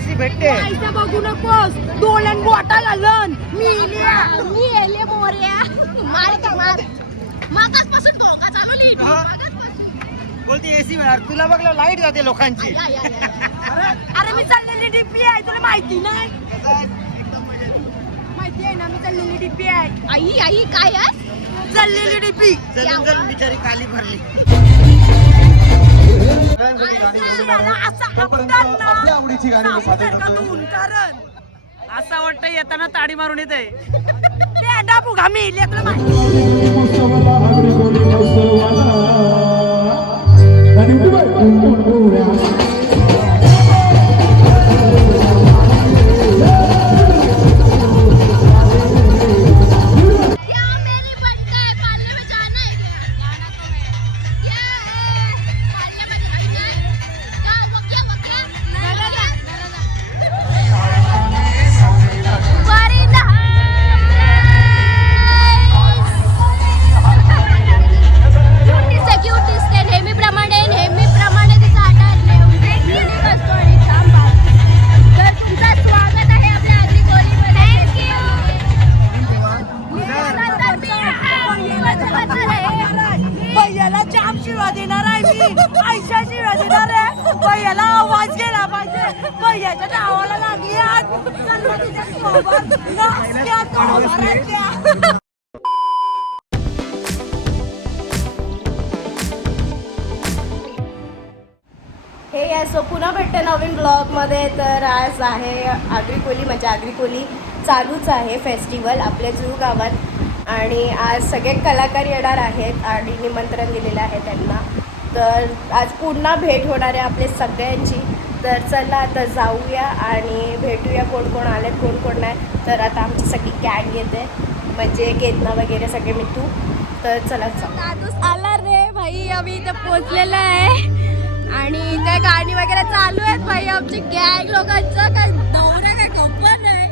AC भेटते. पैसा बघू नकोस, डोळ्यान बोटा घालन. मी एले मोर्या. मार का मार. मागासपासून धोका चालवली. बोलती एसी तुला बघलं लाईट जाते लोकांची. अरे मी चाललेली डीपी आहे, तुला माहिती नाही? माहिती आहे ना, मी चाललेली डीपी आहे. आई आई काय आहे? चाललेली डीपी. चल बिचारी काली भरली. आपल्या आवडीची गाणी सादर करतो. असं वाटतं येताना ताडी मारून येते. फुगा मी लेकरं भैयाला जाम शिवा देणार आहे मी. आयशा शिवा देणार आहे. भैयाला आवाज गेला पाहिजे. भैयाच्या नावाला लागली आज. चला तुझ्या सोबत नाचत्या तोडवाराच्या. हे असं पुन्हा भेटते नवीन ब्लॉगमध्ये. तर आज आहे आगरी म्हणजे आगरी चालूच आहे फेस्टिवल आपल्या जुहू गावात. आणि आज सगळे कलाकार येणार आहेत आणि निमंत्रण दिलेलं आहे त्यांना. तर आज पुन्हा भेट होणार आहे आपल्या सगळ्यांची. तर चला आता जाऊया आणि भेटूया कोण कोण आले कोण कोण नाही. तर आता आमची सगळी गँग येते, म्हणजे केतना वगैरे सगळे मिठू. तर चला दादूस आला रे भाई. आम्ही इथं पोचलेलं आहे आणि त्या गाणी वगैरे चालू आहेत भाई. आमची गँग लोकांचं काय नवरा काय गप्पा नाही.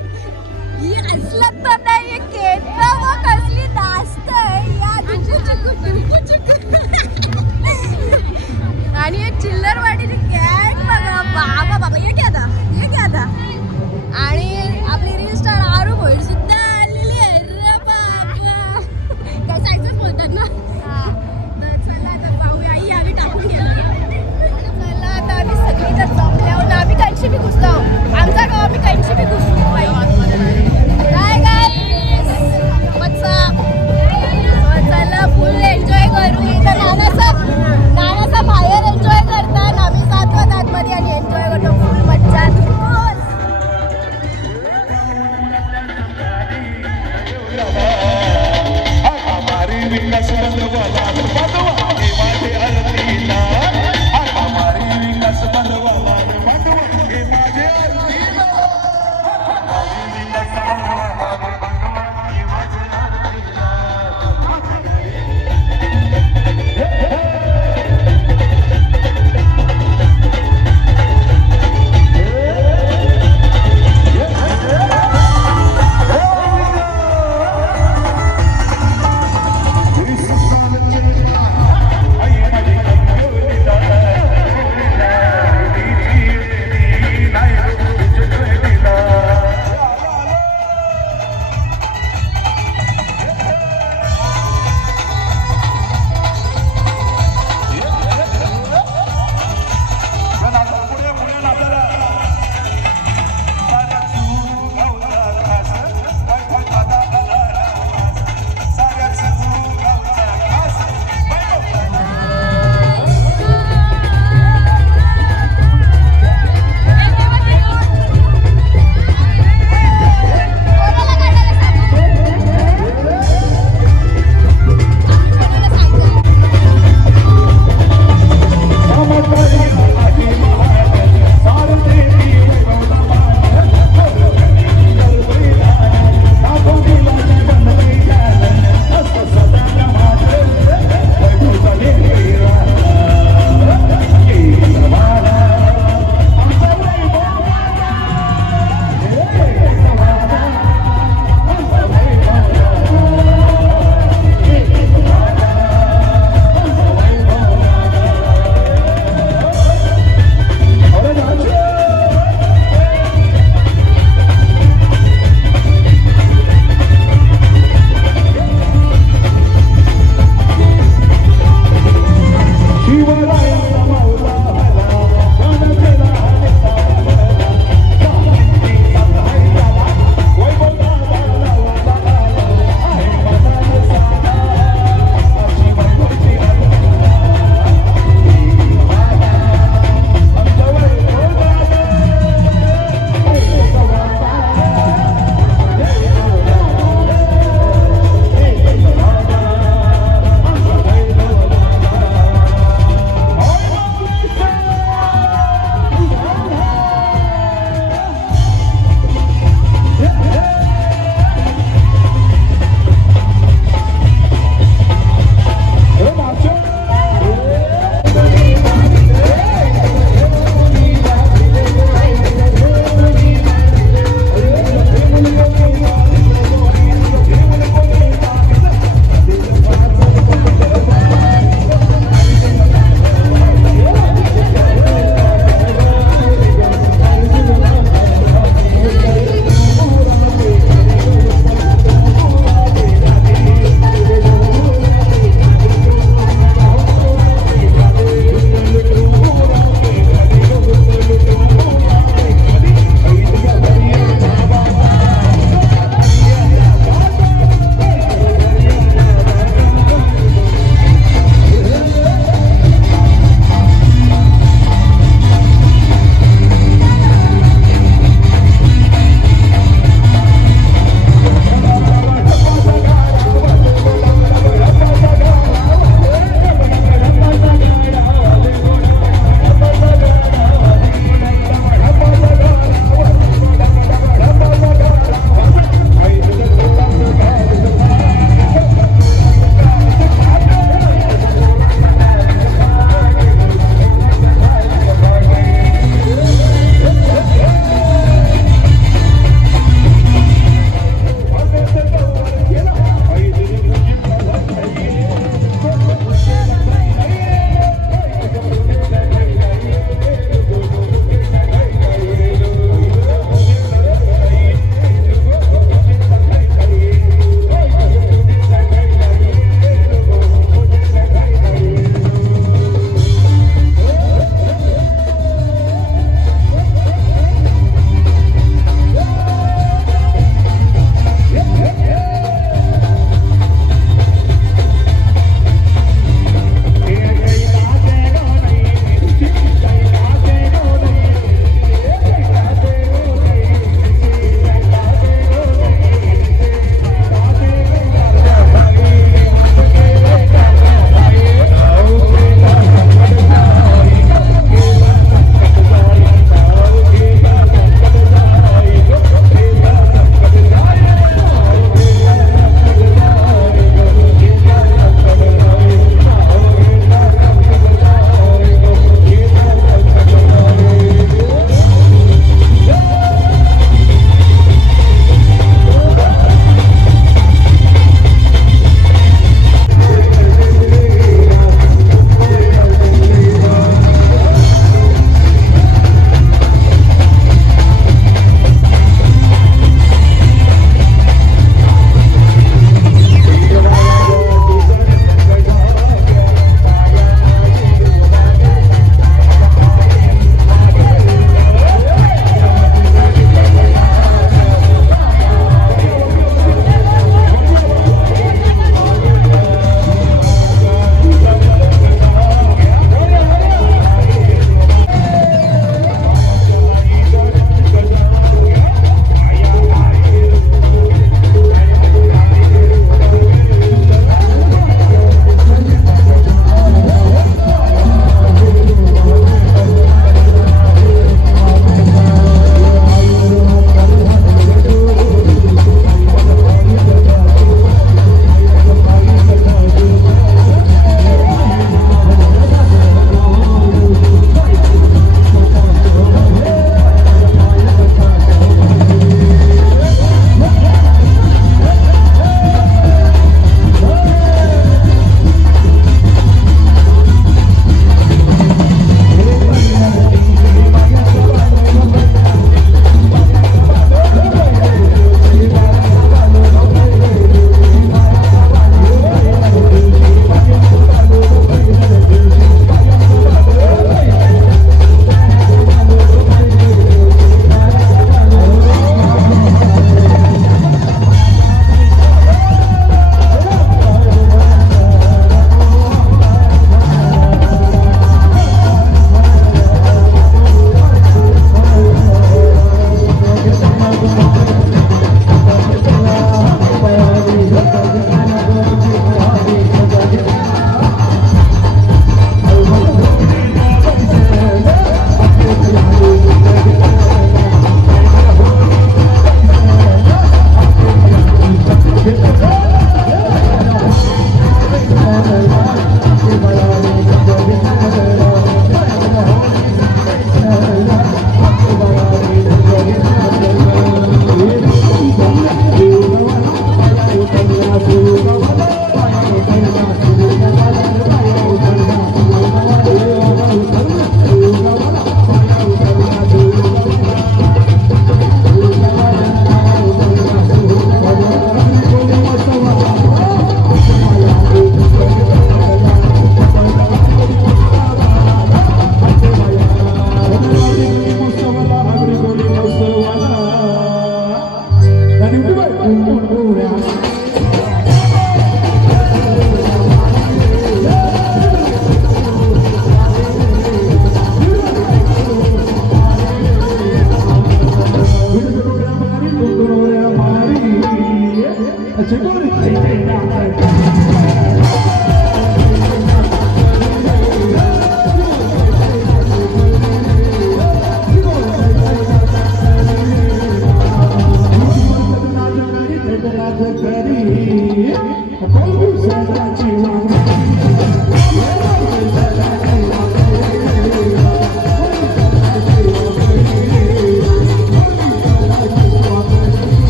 ही असलं तर नाही केतना व कसली नाचत आहे या. आणि एक चिल्लरवाडीची गँग बघा. बाबा ये क्या था. आणि आपली रील स्टार आरू भोईर सुद्धा आलेली आहे रे बाबा. काय सायन्सच बोलतात ना. तर चला आता पाहूया. आई आम्ही टाकून चला आता आम्ही सगळी तर जमल्यावर आम्ही कंशी बी घुसतो. आमचा गाव आम्ही कंशी बी घुसतो. काय गाईस व्हॉट्सअप. चला फुल एन्जॉय करू. इथं नानासा बाहेर एन्जॉय करतात. आम्ही जातो आतमध्ये आणि एन्जॉय करतो फुल मज्जा.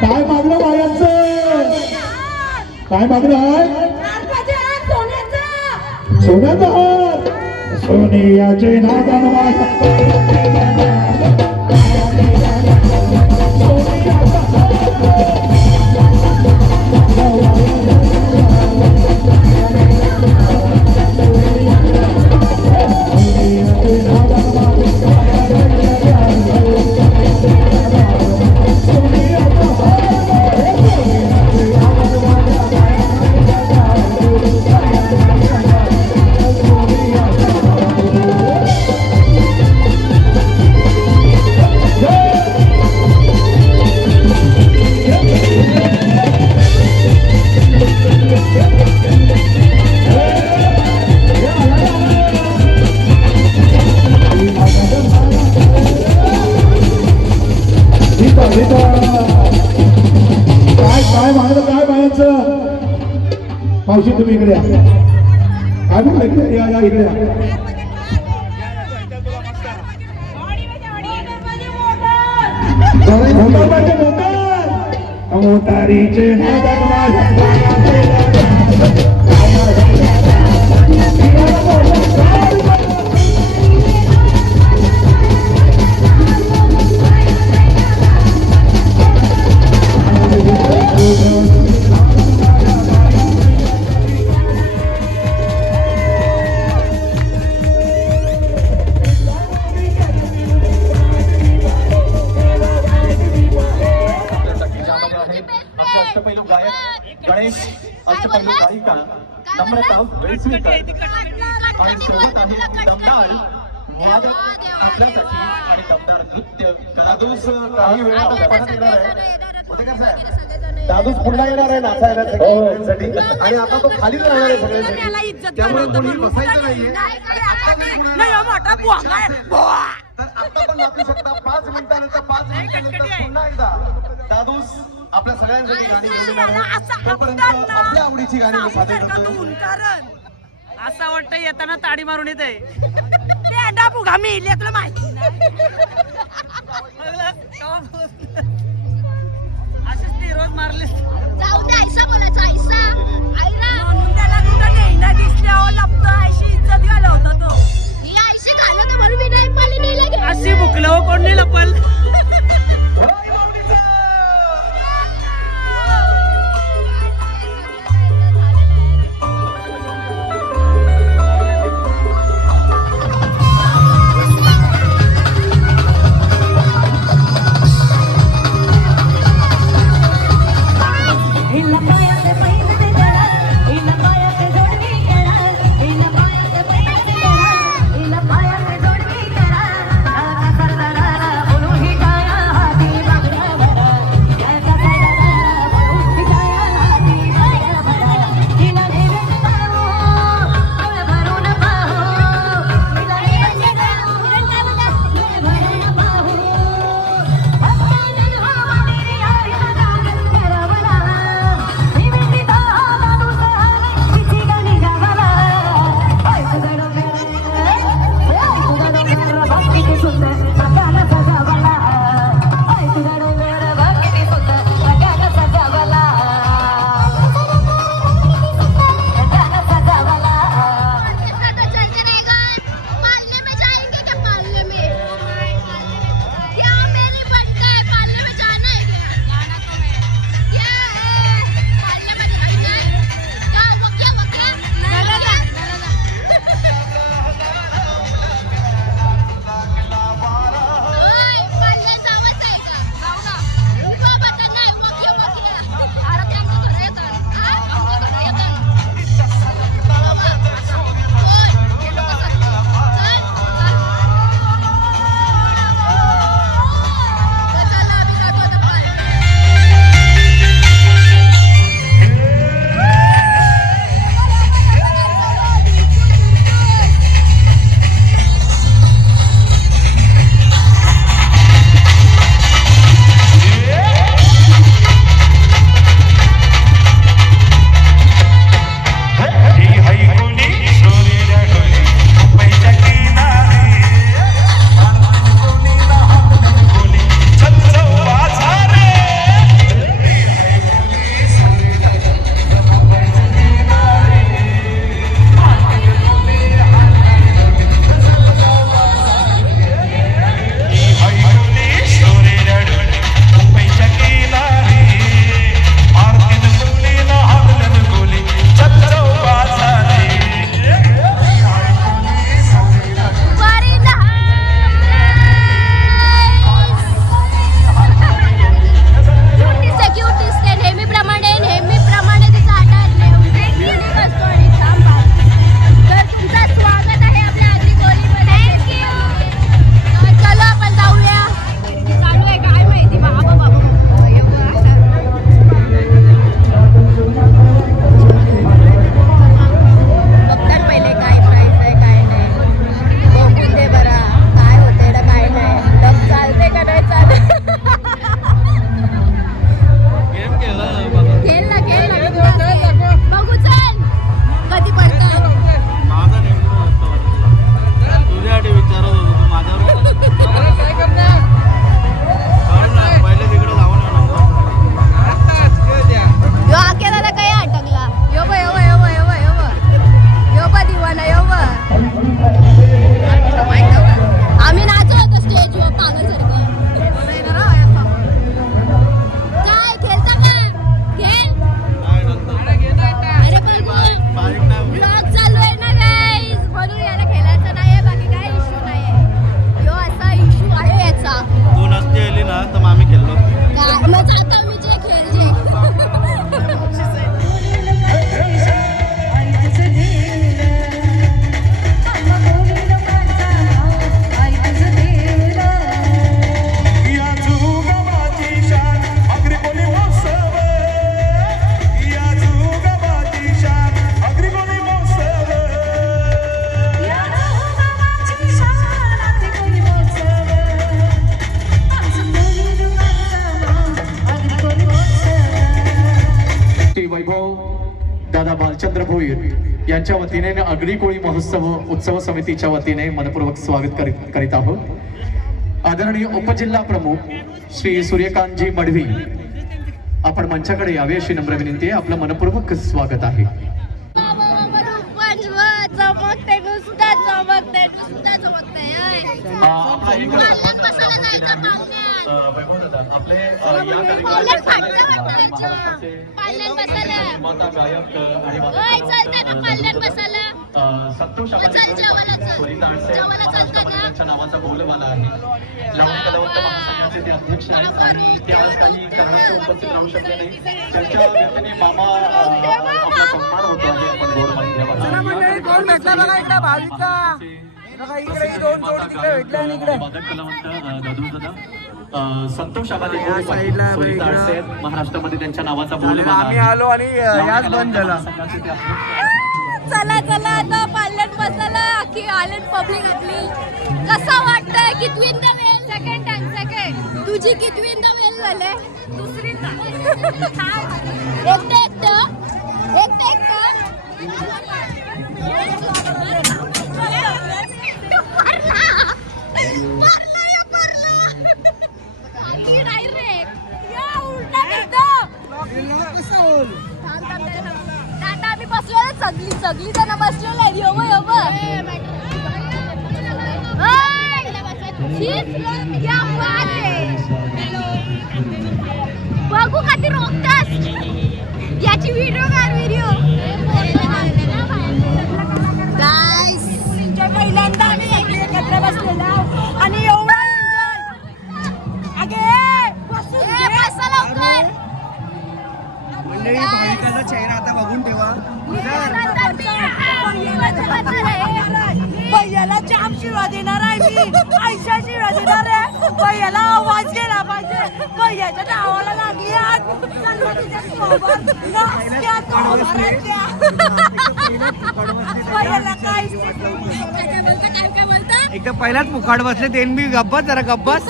काय मागणं बायांचं? काय मागणं आहे? सोन्याचा हार. सोनियाचे नादान काय मागलं? काय बायांचं? मावशी तुम्ही इकडे या. काय म्हणलं? इकडे या, इकडे या. मोटर पाहिजे, मोटर. मोटारीचे अष्टपैलू गायक गणेश, अष्टपैलू गायिका नम्रता वेळस्वीकर आणि सोबत आहे दमदार वादक आपल्यासाठी आणि दमदार नृत्य दादूस काही वेळात जपानात येणार आहे. होते का साहेब? दादूस पुन्हा येणार आहे नाचायला सगळ्यांसाठी आणि आता तो खालीच राहणार आहे सगळ्यांसाठी. त्यामुळे कोणी बसायचं नाहीये. तर आता पण नाचू शकता. 5 मिनिटानंतर 5 मिनिटानंतर पुन्हा एकदा दादूस आपल्या सगळ्यांसाठी गाणी घेऊन आहे. तोपर्यंत आपल्या आवडीची गाणी मी सादर करतो. असं वाटतं येताना ताडी मारून येते. तुला माहिती असेच ते रोज मारले. जाऊ दे ऐसा बोलायचं ऐसा आईरा म्हणून त्याला कुठं देईना दिसल्यावर लपतो. आयशी इज्जत घाला होता तो. ही आईशी घालू तर म्हणून मी नाही पाणी नाही लागेल. अशी बुकलं कोण नाही लपल. बोलू ही श्री वैभव दादा बालचंद्र भोईर यांच्या वतीने आगरी कोळी महोत्सव उत्सव समितीच्या वतीने मनपूर्वक स्वागत करीत आहोत। आदरणीय उपजिल्हा प्रमुख श्री सूर्यकांतजी मडवी आपण मंचाकडे यावे अशी नम्र विनंती आहे। आपलं मनपूर्वक स्वागत आहे। चमकते नुसता चमकते संतोष त्यांच्या नावाचा बोलवाला आहे। लावणी कलावंत महासंघाचे ते अध्यक्ष आहेत आणि ते आज काही कारणास्तव उपस्थित राहू शकले नाही। त्यांच्या व्यक्तीने मामा आपला सन्मान होतो आहे। आपण गोड संतोष महाराष्ट्रामध्ये त्यांच्या नावाचा बोलवाला आम्ही आलो आणि याच बंद झाला। चला चला आता पाल्यात बसायला की आलेत पब्लिक आपली कसा वाटतंय कितवींदा वेल सेकंड तुझी कितवींदा वेल झाले दुसरींदा दादा आम्ही बसलो सगळी जण बसलेलो बघू का ती रोखतास याची व्हिडिओ गाईस पहिल्यांदा आम्ही एकत्र बसलेलो आणि एवढा भाविकाचा चेहरा आता बघून ठेवा। भैयाला जाम शिवा देणार आहे मी आयशा शिवा देणार आहे। भैयाला आवाज गेला पाहिजे भैयाच्या नावाला लागली एकदा पहिलाच फुकाट बसले ते मी गप्पा जरा गप्पास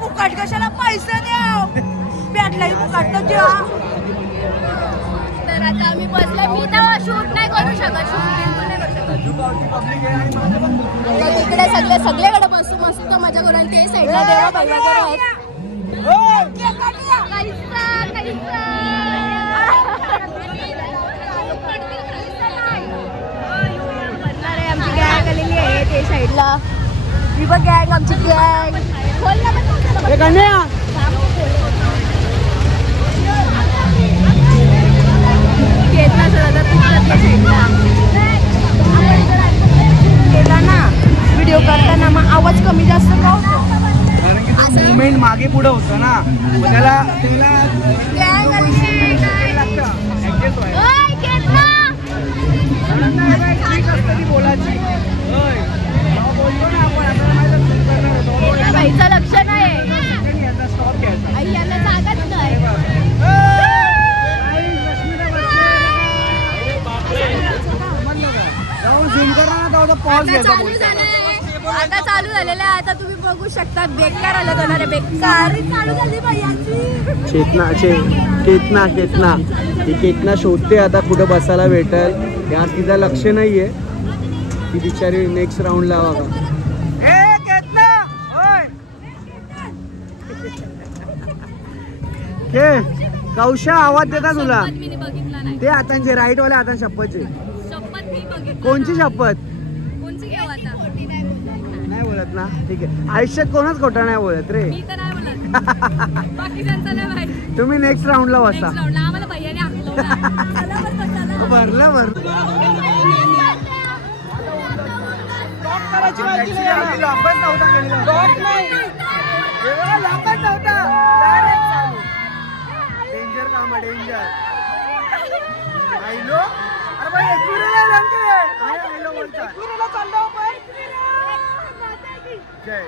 फुकाट कशाला पैसे द्या बॅटलाही फुकाट तर द्या। तर आता आम्ही बसलो मी तर शूट नाही करू शकत तिकडे सगळेकडे बसू मस्त मजा करू आणि ते साईडला देवा बाबा आमची गॅंग आलेली आहे ते साईडला ही बघ गॅंग आमची गॅंग केला ना व्हिडिओ करताना मग आवाज कमी जास्त का होतो मुवमेंट मागे पुढे होतं ना मग त्याला बोलायची बाईचं लक्ष नाही आई यांना जागाच नाही आता चालू झालेलं आहे। आता तुम्ही बघू शकता बेकार आलं होणार बेकार चालू झाली केतना शोधते आता कुठं बसायला भेटल या तिचं लक्ष नाहीये ती बिचारी नेक्स्ट राऊंडला बघा कौशा आवाज देता तुला ते हातांचे राईट वाले हातांचे शपथचे कोणची शपथ नाही बोलत ना ठीक आहे आयुष्यात कोणच खोटा नाही बोलत रे तुम्ही नेक्स्ट राऊंडला बसा भरला डेंजर काम आहे डेंजर आयलो अरे भाई एकविरेला लंके आयलो बोलतात एकविरेला चाललो आपण जय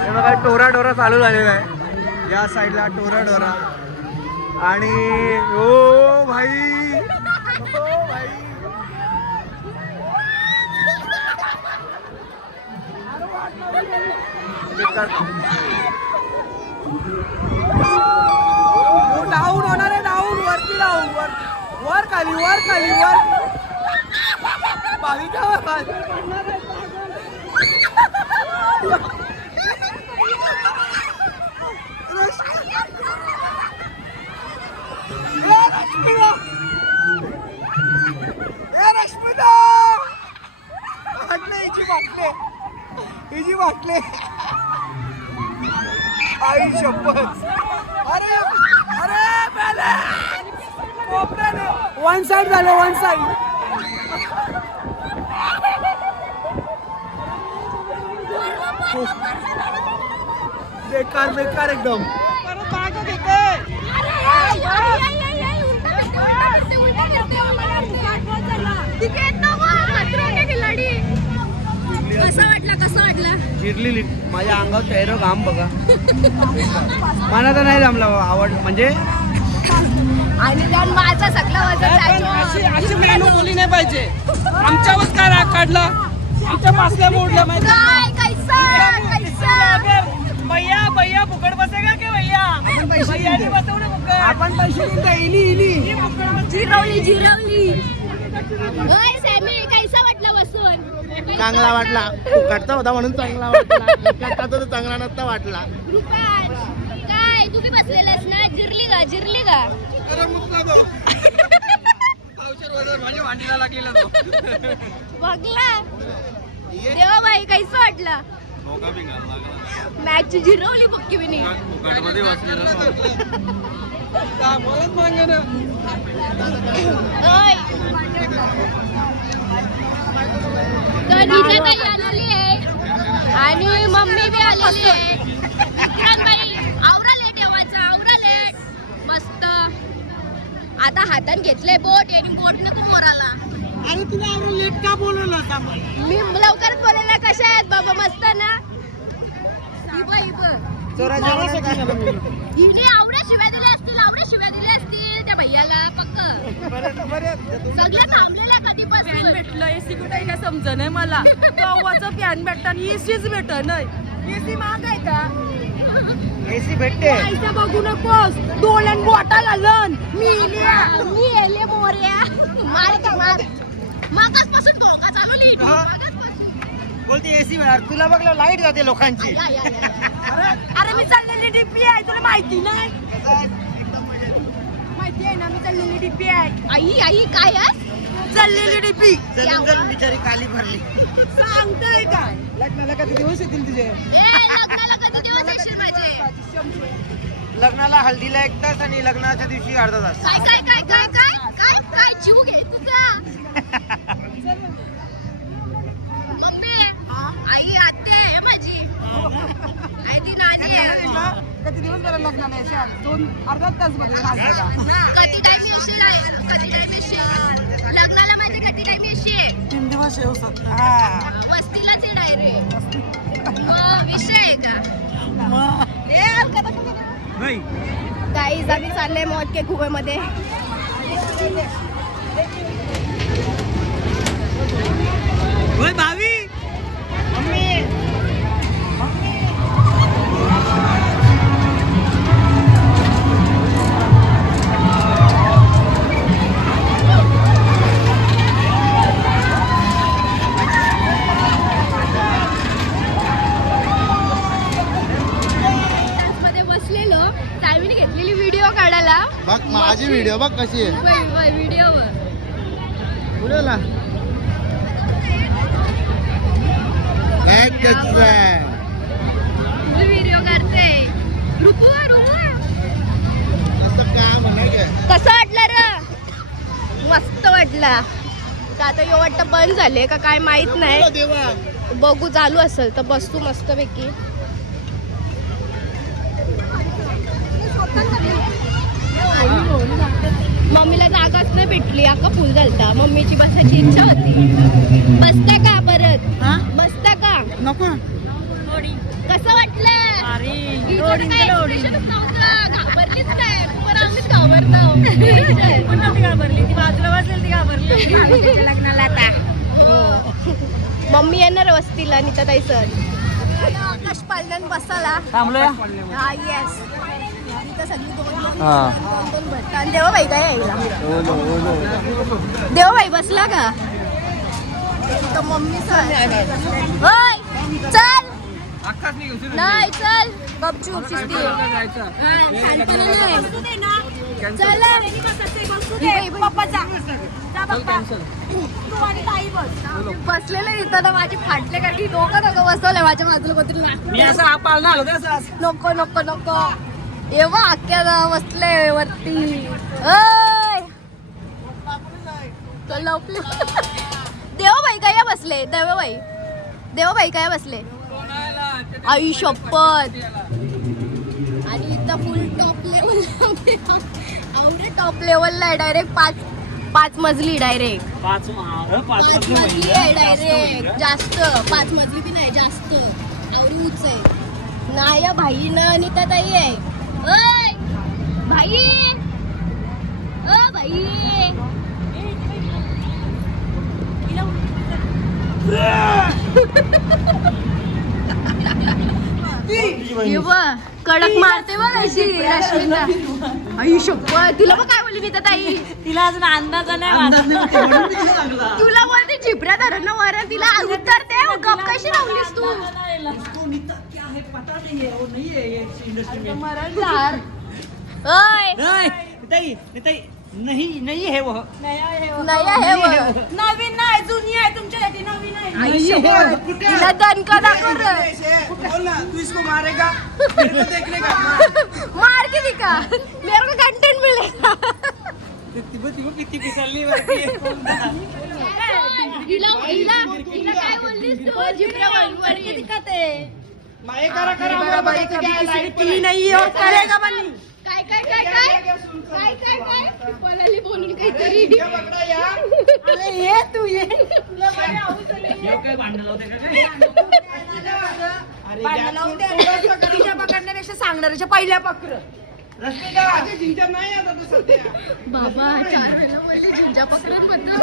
हे बघा टोरा डोरा चालू झालेला आहे या साईडला टोरा डोरा आणि ओ भाई खाली वर खाली वर भाविका हिची वाटले आई शपथ. अरे अरे वन साइड झालं वन साइड. बेकार बेकार एकदम. कसं वाटला चिरली माझ्या अंगावर तैरो घाम बघा. मला तर नाही जमला आवड म्हणजे. आणि त्यात माझा सगळा वजन अशी मेनू बोली नाही पाहिजे. आमच्यावर काय राग काढला, आमच्या पासल्या मोडल्या माहिती काय कैसा भैया भैया फुकट बसेगा की भैया भैयाने बसवलं फुकट. आपण पैसे इली इली जिरवली ओय सॅमी कैसा वाटला बसून. चांगला वाटला. फुकटचा होता म्हणून चांगला वाटला. फुकटचा तर चांगला नसता वाटला. रुपाज काय तुम्ही बसलेलास ना. जिरली का माझ्या भांडीला लागलेला बघला देवा बाई कैसा वाटला. मॅच जिरवली पक्की मी फुकटमध्ये वाचलेला. तर इथे ताई आलेली आहे आणि मम्मी बी आलेली आहे. बाई आवरा लेट येवायचा आवरा लेट मस्त. आता हातात घेतले बोट आणि बोटने तो मोराला. अरे तुला आवरून लेट का बोलवलं होता मग. मी लवकरच बोलायला कशा आहेत बाबा मस्त ना. हिने आवड्या शिव्या दिल्या असतील त्या भैयाला पक्क. सगळं थांबलेला कधीपासून भेटलं एसी कुठे काय समज नाही मला. कव्वाचं फॅन भेटत आणि एसीच भेट नाही. एसी महाग आहे का. एसी भेटते. पैसा बघू नकोस. डोळ्यान बोटा घालन मी एले मोर्या मार का मार. मागासपासून धोका चालवली. बोलते एसी तुला बघलं लाईट जाते लोकांची. अरे मी चाललेली डीपी आहे तुला माहिती नाही. माहिती आहे ना मी चाललेली डीपी आहे. आई काय चाललेली डीपी बिचारी काली भरली. सांगतोय काय. लग्नाला कधी दिवस येतील तुझे. लग्नाला कधी दिवस येशील माझे. लग्नाला हल्दीला 1 तास आणि लग्नाच्या दिवशी अर्धा तास. काय जीव घे तुझा. मम्मी आई आते आहे माझी. आई ती नानी आहे. कधी दिवस बरं लग्नाला येशाल. 2-अर्धा तास मध्ये कधी टाइम येशील लग्नाला माझे कधी टाइम येशील. 3 दिवस येऊ शकतो. वस्तीलाच आहे डायरेक्ट. विषय आहे का. नाही गाईज आम्ही चालले मौत के कुवे मध्ये. होय भावी. मध्ये बसलेलो सायमीने घेतलेली व्हिडिओ काढायला. बघ माझी व्हिडिओ बघ कशी आहे. व्हिडिओवर पुढेला व्हिडिओ करते. रुपू काम नाही काय. कसं वाटलं र. मस्त वाटला. तर आता यो वाटतं बंद झाले का काय माहित नाही. देवा बघू चालू असेल तर बसू मस्त पैकी. मम्मीला जागाच नाही भेटली. अख्खा फुल झालता. मम्मीची बसायची इच्छा होती. बसता का परत बसता का नको. कसं वाटलं. घाबरलीच नाही पण आम्हीच घाबरतो. घाबरली ती बाजूला बसलेली ती घाबरली लग्नाला आता. मम्मी येणार वस्तीला नीता ताई सर. आकाश पालनान बसाला. थांबलोय. हा येस. तिथं सगळी दोन हा. दोन भट्ट आणि देवाबाई काय यायला हो नो, हो नो. देवाबाई बसला का तर मम्मी होय चल अख्खाच नाही घेऊन नाही चल गपचूप शिस्ती जायचं. बसलेले इथं ना माझी फाटले कारण की दोघं बसवलंय माझ्या बाजूला कोणतरी मी असं हा पाळणा आलो असं नको नको नको एव्हा अख्ख्या बसले वरती ओय तो लवले देवाबाई काय बसले देवाबाई काय बसले आई शपथ आणि इथं फुल टॉप लेवल आवडे टॉप लेवलला आहे डायरेक्ट पाच मजली डायरेक्ट पाच मजली आहे डायरेक्ट जास्त 5 मजली बी नाही जास्त आवडी उंच आहे नाया भाई ना अनिता ताई आहे ओय भाई ओ भाई कडक मारते बघ अशी रश्मीला आई शपथ तिला बघ काय बोलली नीता ताई तिला अजून अंदाज नाही तुला बोलते झिपऱ्या धरण वर तिला उतरते गप कशी राहलीस तू मरण झार ओय नाही हे वो नया हे बघ. नवीन नाही जुनी आहे तुमच्यासाठी नवीन आहे आई शपथ तिला दणका दाखव रे. बोल ना तू इसको मारेगा मेरे को देखने का मार के दिखा मेरे को कंटेंट मिलेगा किती पिसळली हिला काय बोललीस तू झिपऱ्या वर के दिखाते ती नाही हो करेगा पण काय बोलाली बोलून काहीतरी अरे ये तू ये तिच्या पकडण्यापेक्षा सांगणाऱ्याच्या पहिल्या पकड बाबा 4 वेळा बोलले झिंजा पकडून बद्दल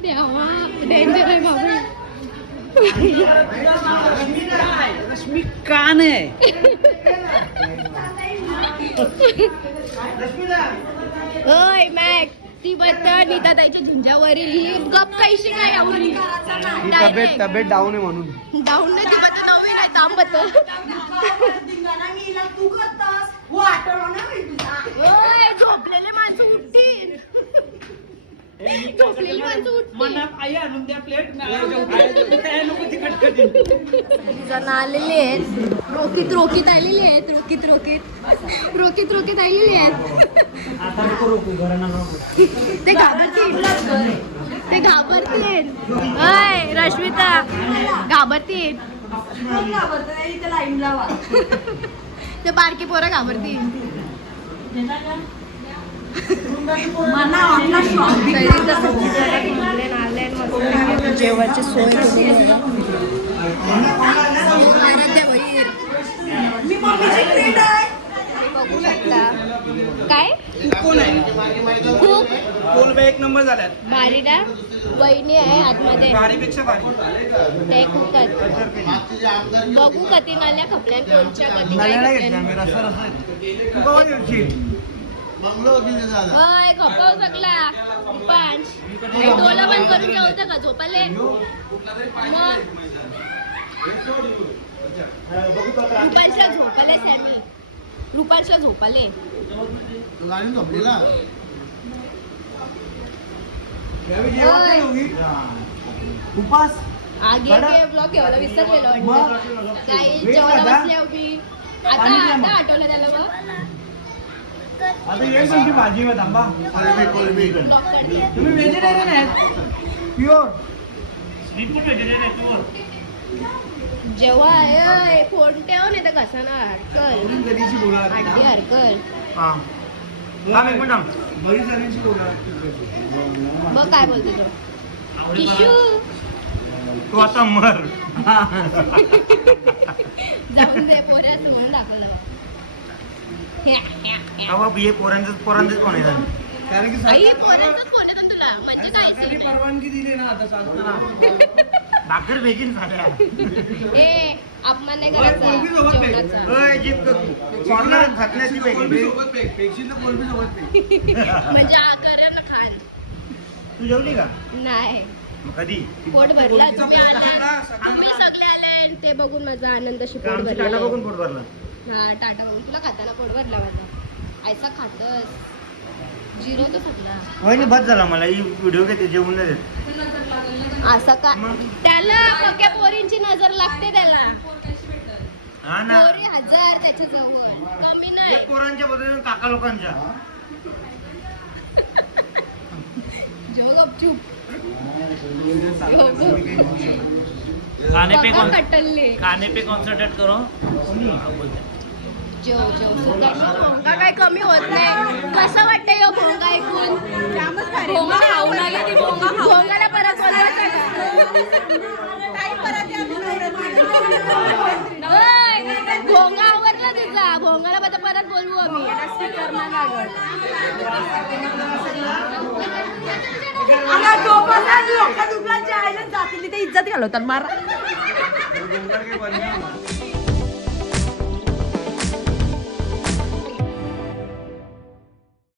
देवा डेंजर आहे बाबा रश्मी कान आहे ओय मॅक ती बद्दल नीता ताईच्या झिंजावरील ही गप कैशी काय आवडी तब्येत डाऊन आहे म्हणून डाऊन नाही ती बद्दल नवीन आहे तांबत ओय झोपलेले माणसं उठतील झोपलेली माणसं उठतील आई आणून द्या प्लेट जण आलेले आहेत रोकीत आलेले आहेत रोकीत आलेले आहेत ते घाबरतील अय रश्मिता घाबरतील ते बारकी पोरं घाबरतील जेवायची सोय बघू शकता काय खूप एक नंबर झाल्यात बारीला वहिनी आहे आतमध्ये बारीपेक्षा बारी ते खूपच बघू कधी नाल्या खपल्या कोणच्या कधी काय होय खपाव सकला पांच डोला पण करून ठेवतं का झोपाले मग रुपांशला झोपाले सॅमी रुपांशला झोपाले उपास आगे ब्लॉग ठेवला विसरलेलं वाटतं काही जेवायला बसल्या उभी आता आठवलं त्याला बघ आता येईल तुमची भाजी व थांबा तुम्ही व्हेजिटेरियन आहेत प्युअर जेव्हा फोन ठेव नाही तर कसा ना हरकल अंडी हरकल बघ काय बोलतो तो किशू तू आता मर जाऊन दे पोऱ्याचं म्हणून दाखवलं हे पोरांचंच कोण आहे आई पोऱ्याचंच फोन येतो तुला म्हणजे काय परवानगी दिली ना आता चालतो भाकर बेगीन झाल्या ए अपमान नाही करायचा जेवणाचा. म्हणजे करा ना खान. तू जेवली का नाही कधी पोट भरला तुम्ही आला आम्ही सगळे आले आणि ते बघून माझा आनंदाशी पोट भरला. बघून पोट भरला हा टाटा बघून तुला खाताना पोट भरला माझा. ऐसा खातस झिरो तर सगळा वहिनी बस झाला मला ही व्हिडिओ घेते जेवून नाही देत. असा का त्याला पक्या पोरींची नजर लागते त्याला. हा ना पोरी हजार त्याच्या जवळ कमी नाही. एक पोरांच्या बदल काका लोकांच्या जो गपचूप खाने पे कौन कटल्ले खाने पे कॉन्सन्ट्रेट करो. जो जो भोंगा काय कमी होत नाही. कसं वाटतंय ह्यो भोंगा ऐकून. भोंगा खाऊन आली ती भोंगाला परत बोलवायचं का? भोंगा आवरला तिचा. भोंगाला परत बोलवू आम्ही. इज्जत घालवतात मारा.